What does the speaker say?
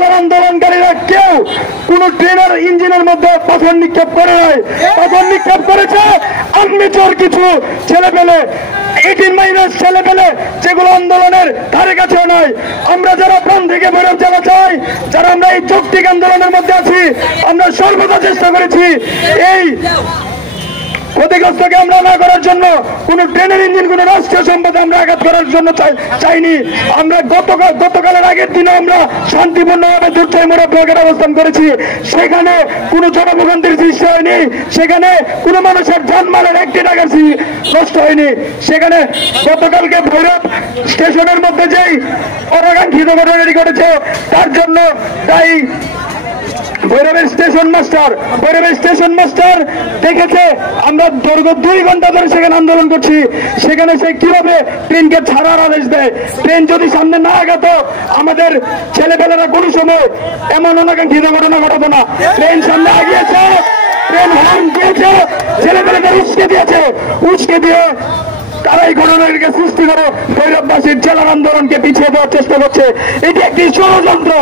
জেলার আন্দোলনকারীরা কেউ কোন ট্রেনের ইঞ্জিনের মধ্যে পাথর নিক্ষেপ করে নাই। পাথর নিক্ষেপ করেছে আর্মিচোর কিছু ছেলে পেলে, 18 মাইনাস ছেলে পেলে, যেগুলো আন্দোলনের ধারে কাছেও নয়। আমরা যারা প্রাণ থেকে ভৈরব জেলা চাই, যারা আমরা এই যৌক্তিক আন্দোলনের মধ্যে আছি, আমরা সর্বদা চেষ্টা করেছি এই ক্ষতিগ্রস্তকে আমরা না করার জন্য, কোন ট্রেনের ইঞ্জিন, কোন রাষ্ট্রীয় সম্পদে আমরা আঘাত করার জন্য চাইনি। আমরা গতকালের আগের দিনে আমরা শান্তিপূর্ণভাবে দুর্জয় মোড়ে ব্লকের অবস্থান করেছি। সেখানে কোনো জনভোগান্তির সৃষ্টি হয়নি, সেখানে কোনো মানুষের জানমালের একটি টাকা নষ্ট হয়নি। সেখানে গতকালকে ভৈরব স্টেশনের মধ্যে যেই অনাকাঙ্ক্ষিত ঘটনাটি ঘটেছে তার জন্য দায়ী ভৈরবের স্টেশন মাস্টার দেখেছে আমরা দীর্ঘ 2 ঘন্টা ধরে সেখানে আন্দোলন করছি। সেখানে সে কিভাবে ট্রেনকে ছাড়ার আদেশ দেয়। ট্রেন যদি সামনে না আগাত আমাদের ছেলেপেলেরা কোনো সময় এমন অনাকাঙ্ক্ষিত ঘটনা ঘটাবো না। ট্রেন সামনে আগিয়েছে, ট্রেন হর্ন দিয়েছে, ছেলেপেলেদের উস্কে দিয়ে তারা এই ঘটনাকে সৃষ্টি করে ভৈরববাসীর জেলার আন্দোলনকে পিছিয়ে দেওয়ার চেষ্টা করছে। এটি একটি ষড়যন্ত্র।